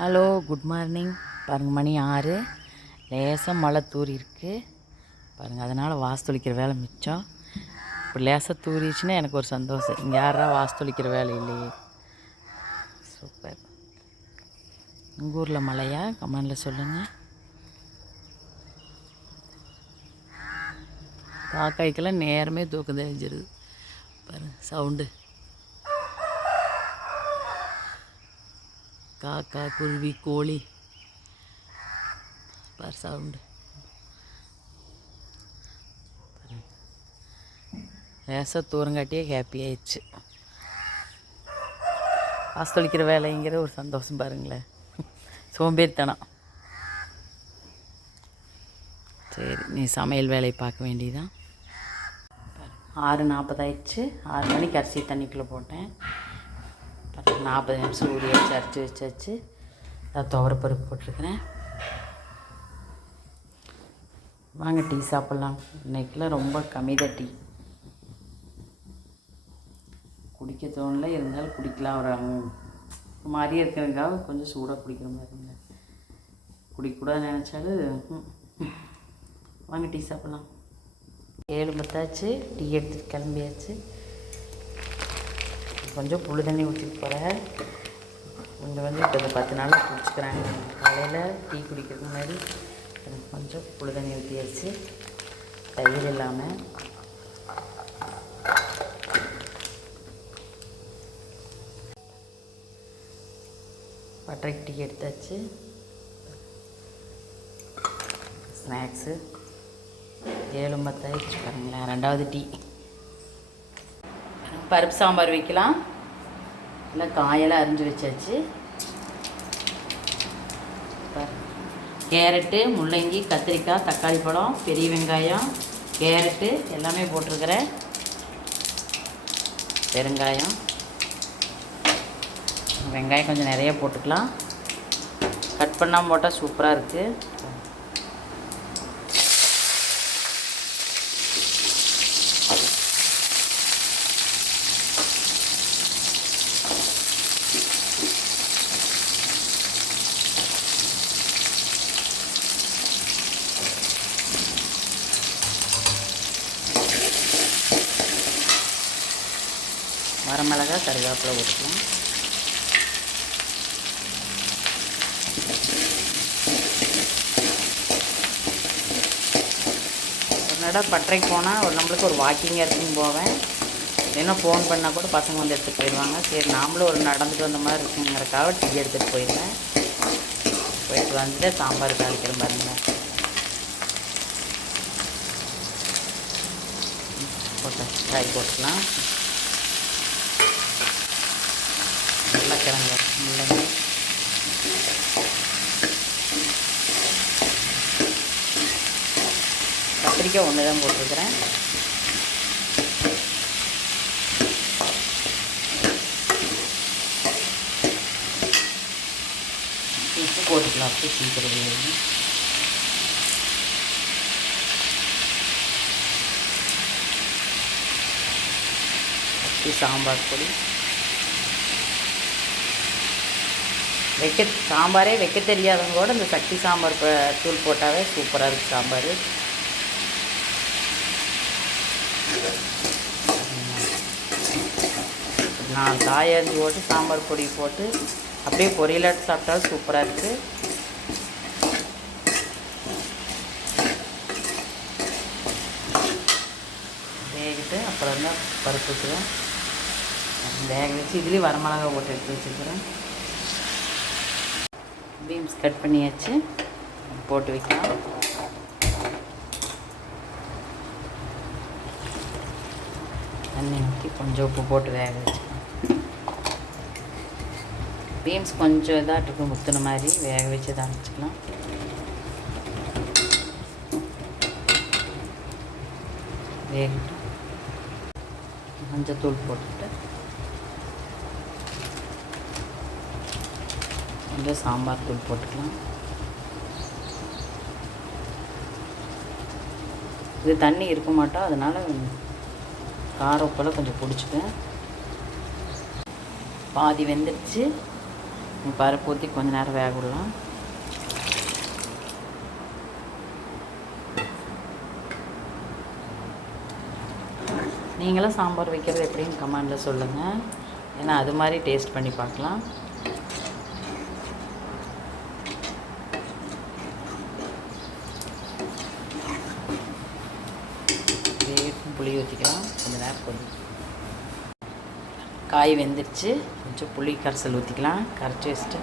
Hello good morning பாருங்கள் மணி ஆறு. லேசாக மழை தூரி இருக்குது பாருங்கள் அதனால் வாஸ்துளிக்கிற வேலை மிச்சம். இப்போ லேசாக தூரிச்சுன்னா எனக்கு ஒரு சந்தோஷம். இங்கே யாரா வாஸ்துளிக்கிற வேலை இல்லையே. சூப்பர் உங்கள் ஊரில் மழையா? கமெண்டில் சொல்லுங்கள் காக்காய்க்கெல்லாம் நேரமே தூக்கம் தெரிஞ்சிருது பாருங்கள் சவுண்டு காக்கா குருவி கோழி பார் சவுண்டு லேசாக தூரங்காட்டியே ஹாப்பி ஆயிடுச்சு வாசலிக்கிற வேலைங்கிற ஒரு சந்தோஷம் பாருங்களேன் சோம்பேறித்தனம் சரி நீ சமையல் வேலையை பார்க்க வேண்டியதான் ஆறு நாற்பதாயிடுச்சு ஆறு மணிக்கு அரிசி தண்ணிக்குள்ளே போட்டேன் ஒரு நாற்பது நிமிஷம் ஊறி வச்சு அரைச்சி வச்சாச்சு அதான் துவரப்பருப்பு போட்டிருக்கிறேன். வாங்க டீ சாப்பிட்லாம். இன்றைக்கெலாம் ரொம்ப கம்மி தான் டீ. குடிக்க தோணல இருந்தாலும் குடிக்கலாம். ஒரு மாதிரியே இருக்கிறதுக்காக கொஞ்சம் சூடாக குடிக்கிற மாதிரி இருங்க குடிக்கக்கூடாதுன்னு நினச்சாலும் வாங்க டீ சாப்பிட்லாம். ஏழு பத்தாச்சு டீ எடுத்துகிட்டு கிளம்பியாச்சு. கொஞ்சம் புழு தண்ணி ஊற்றிட்டு போகிறேன் கொஞ்சம் வந்து இப்போ இந்த பத்து நாளாக குடிச்சுக்கிறாங்க. காலையில் டீ குடிக்கிறதுக்கு முன்னாடி எனக்கு கொஞ்சம் புழு தண்ணி ஊற்றியாச்சு தயிர் இல்லாமல் பட்டரை டீ எடுத்தாச்சு. ஸ்நாக்ஸு. ஏழு பத்தாயிடுச்சு பாருங்களேன். ரெண்டாவது டீ. பருப்பு சாம்பார் வைக்கலாம். நல்லா காயெல்லாம் அரிஞ்சு வச்சாச்சு. கேரட்டு முள்ளங்கி கத்திரிக்காய் தக்காளி பழம் பெரிய வெங்காயம் கேரட்டு எல்லாமே போட்டிருக்கிறேன். பெருங்காயம். வெங்காயம் கொஞ்சம் நிறைய போட்டுக்கலாம். கட் பண்ணாமல் போட்டால் சூப்பராக இருக்குது வரமிளகா கருவேப்பிலை போட்டுக்கலாம் ஒரு நட பட்டறைக்கு போனால் ஒரு நம்மளுக்கு ஒரு வாக்கிங்காக எடுத்துன்னு போவேன். என்ன ஃபோன் பண்ணால் கூட பசங்க வந்து எடுத்துகிட்டு போயிடுவாங்க. சரி நாமளும் ஒரு நடந்துட்டு வந்த மாதிரி இருக்குங்கிறக்காக டீ எடுத்துகிட்டு போயிருந்தேன். போயிட்டு வந்துட்டு சாம்பார் தாளிக்கிற பாருங்க. போட்டு காய் போட்டுக்கலாம். உருளைக்கிழங்கு முள்ளங்கி கத்திரிக்காய் ஒன்று தான் போட்டிருக்கிறேன். உப்பு போட்டுக்கலாம். அப்படி சீக்கிரம் சாம்பார் பொடி. வைக்க சாம்பாரே வைக்க தெரியாதவங்க கூட இந்த சக்தி சாம்பார் தூள் போட்டாவே சூப்பராக இருக்குது சாம்பார். நான் காயரிஞ்சு போட்டு சாம்பார் பொடி போட்டு அப்படியே பொரியலாட்டு சாப்பிட்டாலும் சூப்பராக இருக்குது வேகிட்டு அப்புறம் தான் பருப்பு வச்சுருவேன் வேக வச்சு இதுலேயும் வரமிளகா போட்டு எடுத்து வச்சுருக்கிறேன். பீன்ஸ் கட் பண்ணியாச்சு. போட்டு வைக்கலாம். தண்ணி ஊற்றி கொஞ்சம் உப்பு போட்டு வேக வச்சுக்கலாம். பீன்ஸ் கொஞ்சம் இதாக இருக்கும் முத்துன மாதிரி வேக வச்சு தான் வச்சுக்கலாம். வேகட்டும். மஞ்சத்தூள் போட்டு கொஞ்சம் சாம்பார் தூள் போட்டுக்கலாம். இது தண்ணி இருக்க மாட்டோம் அதனால் கார உப்பெல்லாம் கொஞ்சம் பிடிச்சிப்பேன். பாதி வெந்துடுச்சு பருப்பு ஊற்றி கொஞ்சம் நேரம் வேக விடலாம். நீங்களும் சாம்பார் வைக்கிறது எப்படின்னு கமெண்டில் சொல்லுங்கள் ஏன்னா அது மாதிரி டேஸ்ட் பண்ணி பார்க்கலாம். புளி ஊற்றிக்கலாம் கொஞ்ச நேரம் கொதி காய் வெந்துடுச்சு கொஞ்சம் புளி கரைசல் ஊற்றிக்கலாம் கரைச்சி வச்சுட்டு.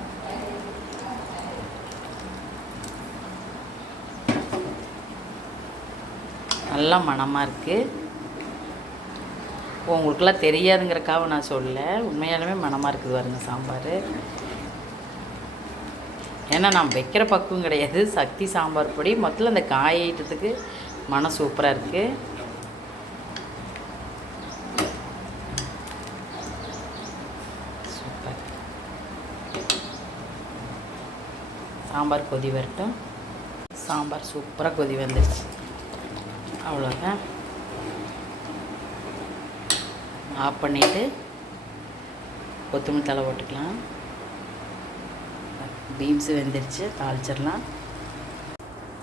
நல்லா மணமாக இருக்குது உங்களுக்கெல்லாம் தெரியாதுங்கிறக்காக நான் சொல்லலை. உண்மையாலுமே மணமாக இருக்குது பாருங்க சாம்பார். ஏன்னா நான் வைக்கிற பக்குவம் கிடையாது. சக்தி சாம்பார் பொடி. மொத்தத்தில் அந்த காய் ஐட்டத்துக்கு மனம் சூப்பராக இருக்குது சூப்பர் சாம்பார் கொதி வரட்டும். சாம்பார் சூப்பராக கொதி வந்துடுச்சு அவ்வளோதான் ஆஃப் பண்ணிவிட்டு கொத்தமல்லி தலை போட்டுக்கலாம். பீன்ஸு வெந்துருச்சு தாளிச்சிடலாம்.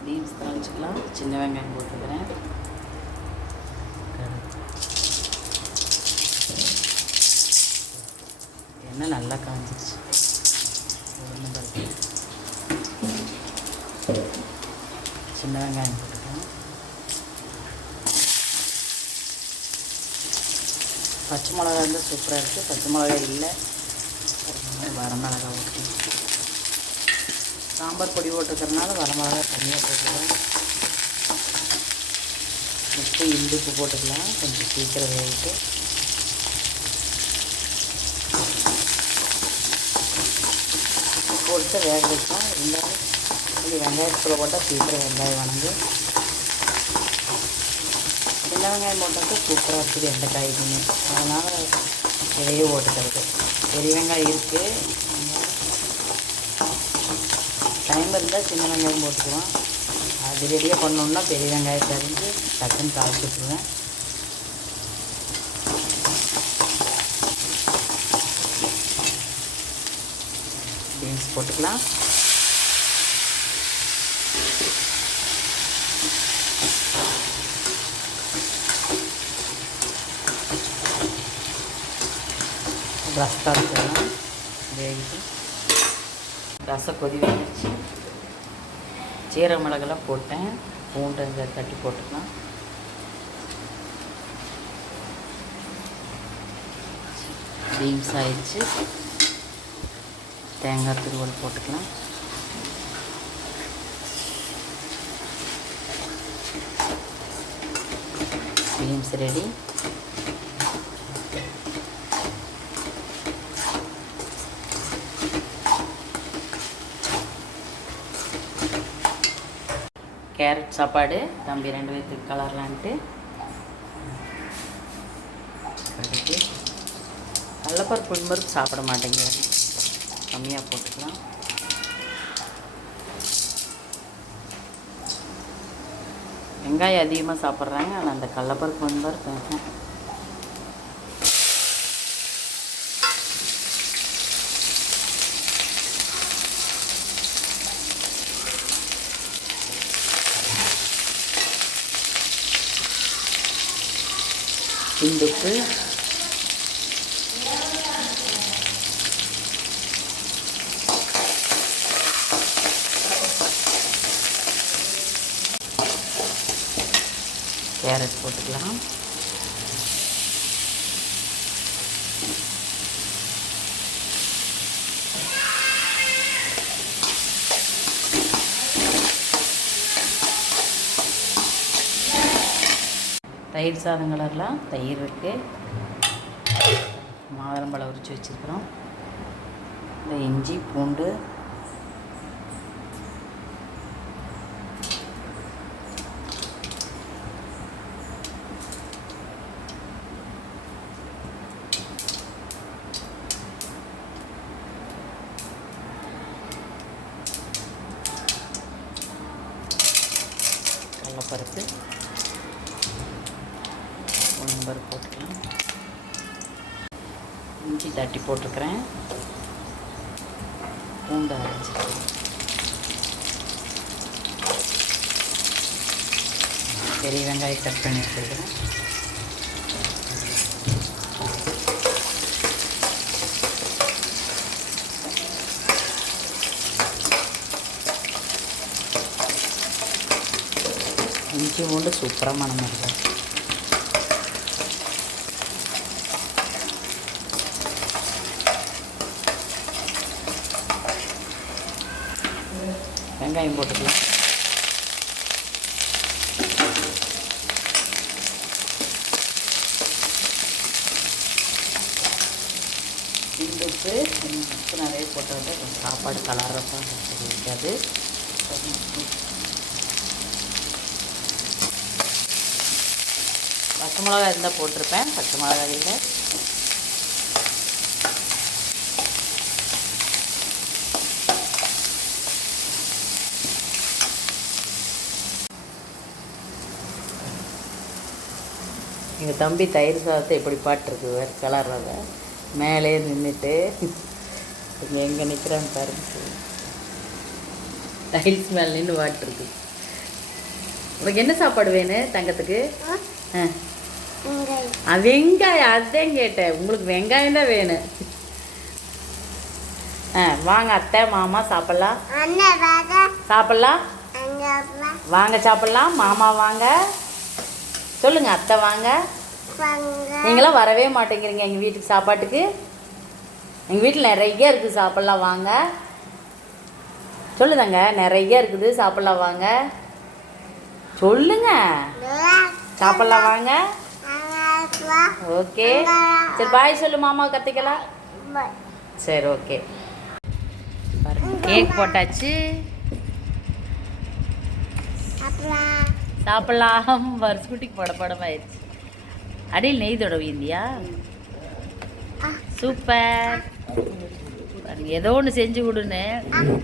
பீன்ஸ் தாளிச்சிக்கலாம் சின்ன வெங்காயம் போட்டுக்கிறேன். எண்ணெய் நல்லா காஞ்சிருச்சு. ஒன்றும் பார்த்து சின்ன வெங்காயம் போட்டுக்கலாம் பச்சை மிளகா இருந்தால் சூப்பராக இருக்குது பச்சை மிளகா இல்லை. வரமிளகா வர சாம்பார் பொடி போட்டுக்கிறதுனால வரமிளகா தனியாக போட்டுக்கலாம். உப்பு இந்துப்பு போட்டுக்கலாம். கொஞ்சம் சீக்கிரம் வேகிட்டு. போட்டு வேக வைப்போம் இருந்தாலும் கொஞ்சம் வெங்காயத்தில் போட்டால் சீக்கிரம் வெங்காயம் வணங்கு. சின்ன வெங்காயம் போட்டால் சூப்பராக இருக்குது எந்த காய்க்குமே அதனால் இதையே ஓட்டுக்கிறது பெரிய வெங்காயம் இருக்குது டைம் இருந்தால் சின்ன வெங்காயம் போட்டுக்குவோம் அது ரெடியாக பண்ணோம்னா பெரிய வெங்காயத்தை அரிஞ்சு டக்குன்னு தாளிச்சு பீன்ஸ் போட்டுக்கலாம். ரசம் வச்சுக்கலாம் வேகிட்டு ரசம் கொதி வந்துருச்சு. சீரக மிளகெல்லாம் போட்டேன். பூண்டு இதை தட்டி போட்டுக்கலாம். பீன்ஸ் ஆயிடுச்சு. தேங்காய் துருவல் போட்டுக்கலாம். Beans ready. கேரட் சாப்பாடு தம்பி ரெண்டு பேர்த்துக்கு கலர்லான்ட்டு. கடுகு. கடலப்பருப்பு புண்பருப்பு சாப்பிட மாட்டேங்க. கம்மியாக போட்டுக்கலாம். வெங்காயம் அதிகமாக சாப்பிட்றாங்க ஆனால் அந்த கடலப்பருப்பு புண்பருப்பு இந்துப்பு கேரட் போட்டுக்கலாம். தயிர் சாதம் கலர்லாம் தயிர் இருக்குது மாதுளம்பழம் உரிச்சு வச்சுருக்குறோம். இந்த இஞ்சி பூண்டு. கடலப்பருப்பு. உளுந்தம்பருப்பு போட்டுக்கலாம். இஞ்சி தட்டி போட்டிருக்கிறேன் பூண்டு அரைச்சிருக்கேன் பெரிய வெங்காயம் கட் பண்ணி வச்சுருக்கிறேன். இஞ்சி பூண்டு சூப்பராக மனம் வருது வெங்காயம் போட்டுக்கலாம். இந்துப்பு உப்பு நிறைய போட்டு வந்து கொஞ்சம் சாப்பாடு கலர்றப்ப இருக்காது பச்சை மிளகா இருந்தால் போட்டிருப்பேன் பச்சை மிளகா இல்லை. எங்கள் தம்பி தயிர் சாதத்தை எப்படி பாட்டுருக்கு வேறு கலர்றத மேலே நின்றுட்டு இங்கே எங்கே நிற்கிறான்னு பாருங்க டைல்ஸ் மேலே நின்று வாட்டிருக்கு. உனக்கு என்ன சாப்பாடு வேணும் தங்கத்துக்கு? ஆ. வெங்காயம். அதான் கேட்டேன். உங்களுக்கு வெங்காயம் தான் வேணும் ஆ வாங்க அத்தை மாமா சாப்பிட்லாம். சாப்பிட்லாம்? வாங்க சாப்பிட்லாம். மாமா வாங்க. சொல்லுங்க அத்தை வாங்க. நீங்களாம் வரவே மாட்டேங்கிறீங்க எங்கள் வீட்டுக்கு சாப்பாட்டுக்கு. எங்கள் வீட்டில் நிறைய இருக்குது சாப்பிட்லாம் வாங்க. சொல்லுதாங்க நிறைய இருக்குது சாப்பிட்லாம் வாங்க. சொல்லுங்க. சாப்பிட்லாம் வாங்க. ஓகே. சரி பாய் சொல்லு மாமா கத்திக்கலாம். சரி ஓகே பாருங்க கேக் போட்டாச்சு. சாப்பிடலாம். வருஷக்குட்டிக்கு பட படமாயிருச்சு அடியில் நெய் தடவை இந்தியா சூப்பர் ஏதோ ஒன்று செஞ்சு கொடுன்னு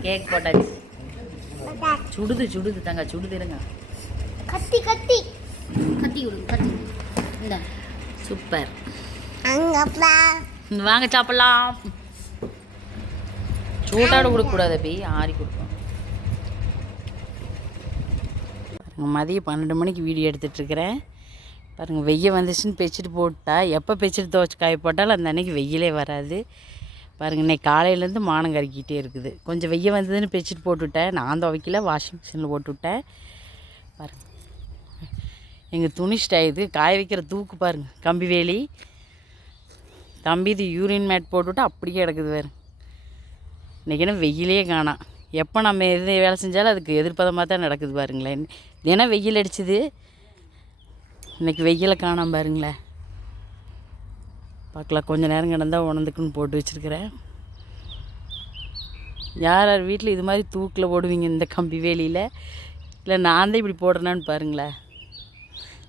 கேக் போட்டாச்சு. சுடுது சுடுது தங்க சுடுது இருங்க. கத்தி கத்தி. கத்தி கொடுங்க கத்தி. இந்த. சூப்பர். வாங்க சாப்பிடலாம். சூட்டாடு கொடுக்கக்கூடாது அபி ஆறி கொடுப்போம் பாருங்க மதியம் பன்னெண்டு மணிக்கு வீடியோ எடுத்துகிட்ருக்குறேன் பாருங்கள் வெய்ய வந்துச்சுன்னு பெச்சிட்டு போட்டால் எப்போ பெச்சிட்டு துவச்சி காய போட்டாலும் அந்த அன்னைக்கு வெயிலே வராது. பாருங்கள் இன்னைக்கு காலையிலேருந்து மானம் கறிக்கிட்டே இருக்குது. கொஞ்சம் வெய்ய வந்ததுன்னு பெச்சிட்டு போட்டுவிட்டேன் நான் துவைக்கல வாஷிங் மிஷினில் போட்டுவிட்டேன் பாருங்கள் எங்கள் துணி ஸ்டை காய வைக்கிற தூக்கு பாருங்கள் கம்பி வேலி. தம்பி இது யூரின் மேட் போட்டுவிட்டு அப்படியே கிடக்குது வேறு. இன்றைக்கி என்ன வெயிலே காணாம் எப்போ நம்ம எது வேலை செஞ்சாலும் அதுக்கு எதிர்ப்பதமாக தான் நடக்குது பாருங்களேன். தினம் வெயில் அடிச்சுது? இன்றைக்கி வெயிலை காணாம பாருங்களேன். பார்க்கலாம் கொஞ்சம் நேரம் கிடந்தால் உணர்ந்துக்குன்னு போட்டு வச்சுருக்கிறேன். யார் யார் வீட்டில் இது மாதிரி தூக்கில் போடுவீங்க இந்த கம்பி வேலியில்? இல்லை நான் தான் இப்படி போடுறேனான்னு பாருங்களேன்.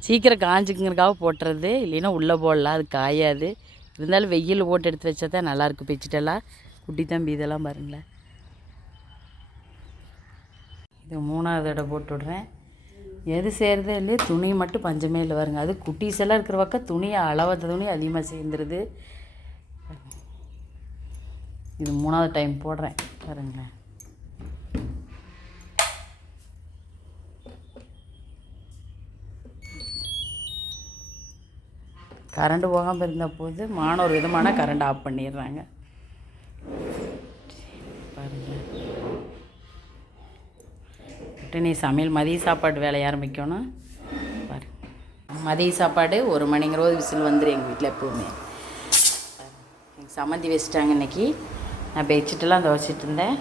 சீக்கிரம் காஞ்சிக்குங்கிறக்காக போட்டுறது இல்லைன்னா உள்ளே போடலாம் அது காயாது. இருந்தாலும் வெயில் போட்டு எடுத்து வச்சா தான் நல்லாயிருக்கு பெச்சிட்டெல்லாம் குட்டி தம்பி இதெல்லாம் பாருங்களேன். இது மூணாவது இடம் போட்டு விட்றேன். எது செய்கிறதே இல்லையே துணி மட்டும் பஞ்சமே இல்லை வருங்க அது குட்டீஸ் எல்லாம் இருக்கிற பக்கம் துணியை அளவத்த துணி அதிகமாக சேர்ந்துருது. இது மூணாவது டைம் போடுறேன் பாருங்களேன். கரண்ட் போகாமல் இருந்த போது மான ஒரு விதமான கரண்ட் ஆஃப் பண்ணிடுறாங்க பாருங்களேன் விட்டு நீ சமையல் மதிய சாப்பாடு வேலையை ஆரம்பிக்கணும். பாரு. மதிய சாப்பாடு ஒரு மணிங்கிற விசில் வந்துடும் எங்கள் வீட்டில் எப்போவுமே. எங்கள் சம்மந்தி வச்சுட்டாங்க இன்னைக்கு. நான் பெட்ஷீட்டெல்லாம் துவைச்சிட்டு இருந்தேன்.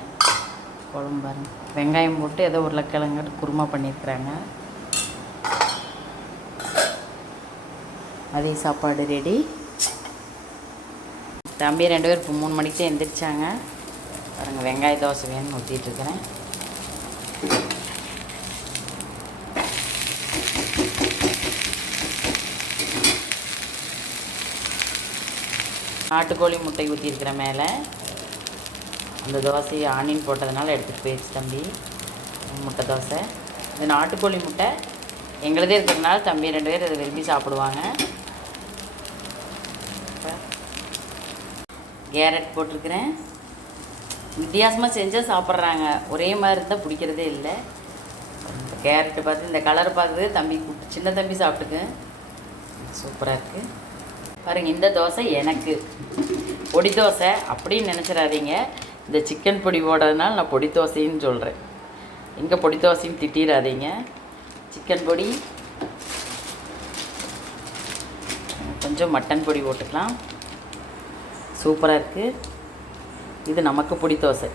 குழம்பு பாருங்க. வெங்காயம் போட்டு ஏதோ உருளைக்கிழங்கு குருமா பண்ணியிருக்கிறாங்க. மதிய சாப்பாடு ரெடி. தம்பி ரெண்டு பேர் இப்போ மூணு மணிக்கு தான் எந்திரிச்சாங்க. பாருங்கள் வெங்காய தோசை வேணும்னு ஊற்றிட்டு நாட்டுக்கோழி முட்டை ஊற்றிருக்கிற மேலே அந்த தோசையை ஆனியன் போட்டதுனால எடுத்துகிட்டு போயிடுச்சு தம்பி. முட்டை தோசை. இது நாட்டுக்கோழி முட்டை. எங்களுதே இருக்கிறதுனால தம்பி ரெண்டு பேர் இதை விரும்பி சாப்பிடுவாங்க. கேரட் போட்டிருக்கிறேன். வித்தியாசமாக செஞ்சால் சாப்பிட்றாங்க. ஒரே மாதிரி இருந்தால் பிடிக்கிறதே இல்லை. இந்த கேரட்டு பார்த்து இந்த கலர் பார்த்து தம்பி கூப்பிட்டு சின்ன தம்பி சாப்பிட்டுக்கு. சூப்பராக இருக்குது பாருங்கள் இந்த தோசை எனக்கு. பொடி தோசை அப்படின்னு நினச்சிடாதீங்க. இந்த சிக்கன் பொடி போடுறதுனால நான் பொடி தோசைன்னு சொல்கிறேன் எங்கே பொடி தோசையும் திட்டிடாதீங்க. சிக்கன் பொடி. கொஞ்சம் மட்டன் பொடி போட்டுக்கலாம். சூப்பராக இருக்குது இது நமக்கு பொடி தோசை.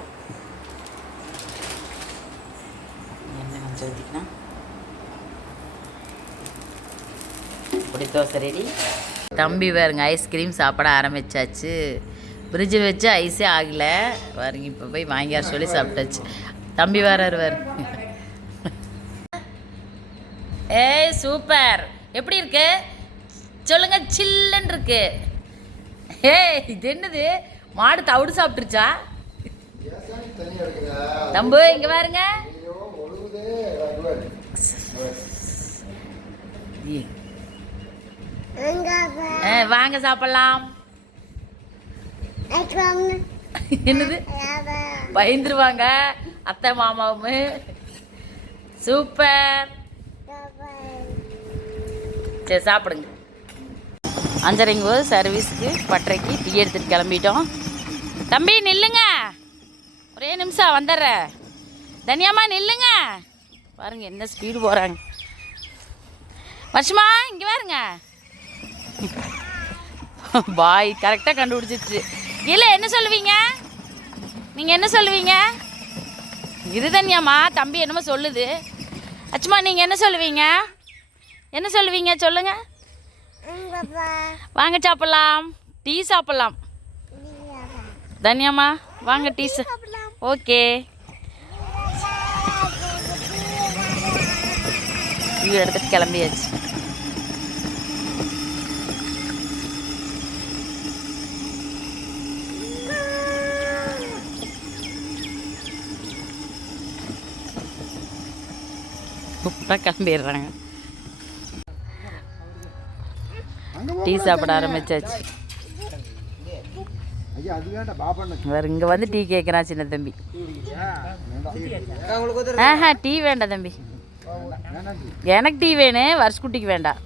எண்ணெய் கொஞ்சம் ஊற்றிக்கலாம் பொடி தோசை ரெடி தம்பி வேறுங்க ஐஸ்கிரீம் சாப்பிட ஆரம்பிச்சாச்சு. ஃப்ரிட்ஜில் வச்சு ஐஸே ஆகலை. பாருங்க இப்போ போய் வாங்கியார் சொல்லி சாப்பிட்டாச்சு. தம்பி வராரு ஏய் சூப்பர். எப்படி இருக்கு? சொல்லுங்க சில்லுன்னு இருக்கு. ஏய் இது என்னது? மாடு தவிடு சாப்பிட்டுருச்சா? தம்பு இங்க பாருங்க ஈ. ஆ, வாங்க சாப்பிடலாம். என்னது? பயந்துருவாங்க. அத்தை மாமாவும். சூப்பர். சரி சாப்பிடுங்க. அஞ்சரைங்க போது சர்வீஸ்க்கு பட்டறைக்கு டீ எடுத்துட்டு கிளம்பிட்டோம். தம்பி நில்லுங்க. ஒரே நிமிஷம் வந்துடுறேன் தனியாம்மா நில்லுங்க. பாருங்க என்ன ஸ்பீடு போகிறாங்க வருஷமா இங்கே பாருங்க பாய் கரெக்டாக கண்டுபிடிச்சிச்சு இல்லை என்ன சொல்லுவீங்க? நீங்கள் என்ன சொல்லுவீங்க? இது தனியாம்மா தம்பி என்னமோ சொல்லுது. அச்சுமா நீங்கள் என்ன சொல்லுவீங்க? என்ன சொல்லுவீங்க? சொல்லுங்க. வாங்க சாப்பிடலாம். டீ சாப்பிடலாம். தனியாம்மா வாங்க டீ ஓகே. இது எடுத்துட்டு கிளம்பியாச்சு. சூப்பராக கிளம்பிடுறாங்க. டீ சாப்பிட ஆரம்பிச்சாச்சு. வேறு இங்கே வந்து டீ கேட்குறான் சின்ன தம்பி. ஆஹா டீ வேண்டாம் தம்பி. எனக்கு டீ வேணும் வருஷக்குட்டிக்கு வேண்டாம்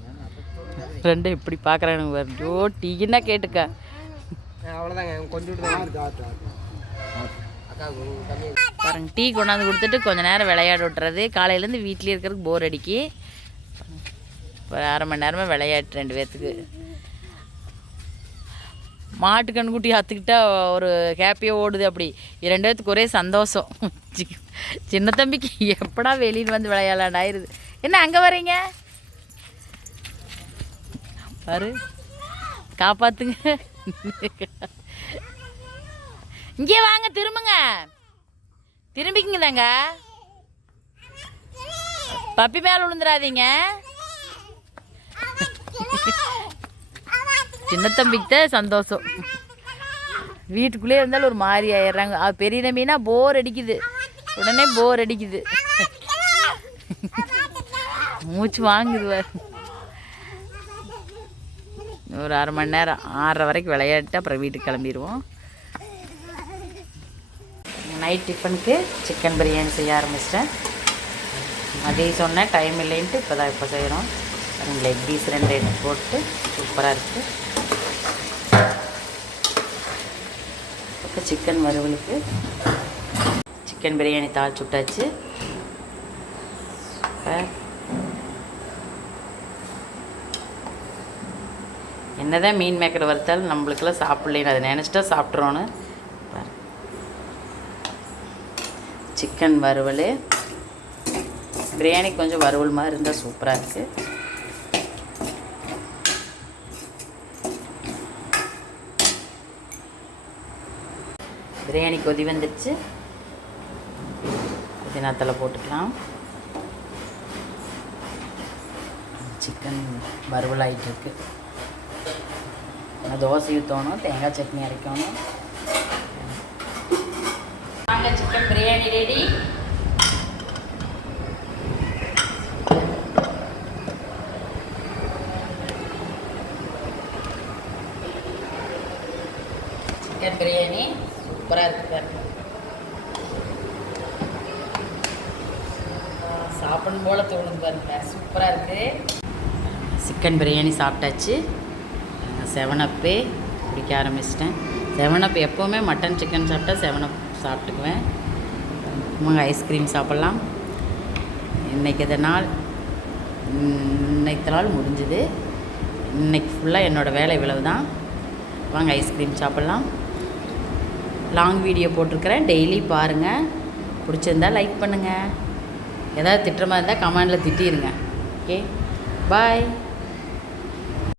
ரெண்டும் இப்படி பார்க்குறானுங்க வேறு டீன்னா கேட்டுக்க. அவ்வளோதாங்க கொஞ்சம் பாருங்க டீ கொண்டாந்து கொடுத்துட்டு கொஞ்சம் நேரம் விளையாட விட்டுறது. காலையிலேருந்து வீட்லேயே இருக்கிறதுக்கு போர் அடிக்கி. ஒரு அரை மணி நேரமாக விளையாட்டு ரெண்டு பேர்த்துக்கு மாட்டு கண்குட்டி அத்துக்கிட்டா ஒரு ஹாப்பியாக ஓடுது அப்படி. ரெண்டு பேர்த்துக்கு ஒரே சந்தோஷம். சின்ன தம்பிக்கு எப்படா வெளியில் வந்து விளையாடலான்னு ஆயிருது. என்ன அங்கே வரீங்க பாரு காப்பாத்துங்க. இங்கே வாங்க திரும்புங்க. திரும்பிக்கிங்க தாங்க பப்பி மேலே விழுந்துடாதீங்க சின்ன தம்பிக்கு தான் சந்தோஷம். வீட்டுக்குள்ளே இருந்தாலும் ஒரு மாதிரி ஆயிடுறாங்க. பெரிய தம்பினா போர் அடிக்குது. உடனே போர் அடிக்குது. மூச்சு வாங்குது ஒரு அரை மணி நேரம் ஆறரை வரைக்கும் விளையாட்டு அப்புறம் வீட்டுக்கு கிளம்பிடுவோம் நைட் டிஃபனுக்கு சிக்கன் பிரியாணி செய்ய ஆரம்பிச்சிட்டேன். அதே சொன்னேன் டைம் இல்லைன்ட்டு இப்போ தான் இப்போ செய்கிறோம் லெக் பீஸ் ரெண்டு எடுத்து போட்டு சூப்பராக இருக்குது இப்போ சிக்கன் வறுவலுக்கு சிக்கன் பிரியாணி தாளிச்சு விட்டாச்சு. சூப்பர் என்னதான் மீன் மேக்கர் வறுத்தாலும் நம்மளுக்கெல்லாம் சாப்பிட்லேன்னு அதை நினச்சிட்டா சாப்பிட்றோன்னு பாரு. சிக்கன் வறுவல். பிரியாணி கொஞ்சம் வறுவல் மாதிரி இருந்தால் சூப்பராக இருக்குது பிரியாணி கொதி வந்துடுச்சு. புதினாத்தலை போட்டுக்கலாம். சிக்கன் வறுவல் ஆகிட்டு இருக்கு. நான் தோசை ஊற்றணும் தேங்காய் சட்னி அரைக்கணும். நாட்டில் chicken biryani ready. Chicken biryani சூப்பராக இருக்குது சாப்பிடும் போல் தோணும் பாருங்க சூப்பராக இருக்குது சிக்கன் பிரியாணி சாப்பிட்டாச்சு. செவன் செவனப்பு குடிக்க ஆரம்பிச்சிட்டேன். செவன் அப் எப்போவுமே மட்டன் சிக்கன் சாப்பிட்டா செவன் அப் சாப்பிட்டுக்குவேன். வாங்க ஐஸ்கிரீம் சாப்பிட்லாம். இன்றைக்கி இந்த நாள்? இன்னைக்கு நாள் முடிஞ்சுது. இன்றைக்கி ஃபுல்லாக என்னோடய வேலை இவ்வளவு தான் வாங்க ஐஸ்கிரீம் சாப்பிட்லாம். லாங் வீடியோ போட்டிருக்கிறேன். டெய்லி பாருங்கள் பிடிச்சிருந்தா லைக் பண்ணுங்கள் ஏதாவது திட்டுற மாதிரி இருந்தால் கமெண்டில் திட்டிடுங்க ஓகே பாய்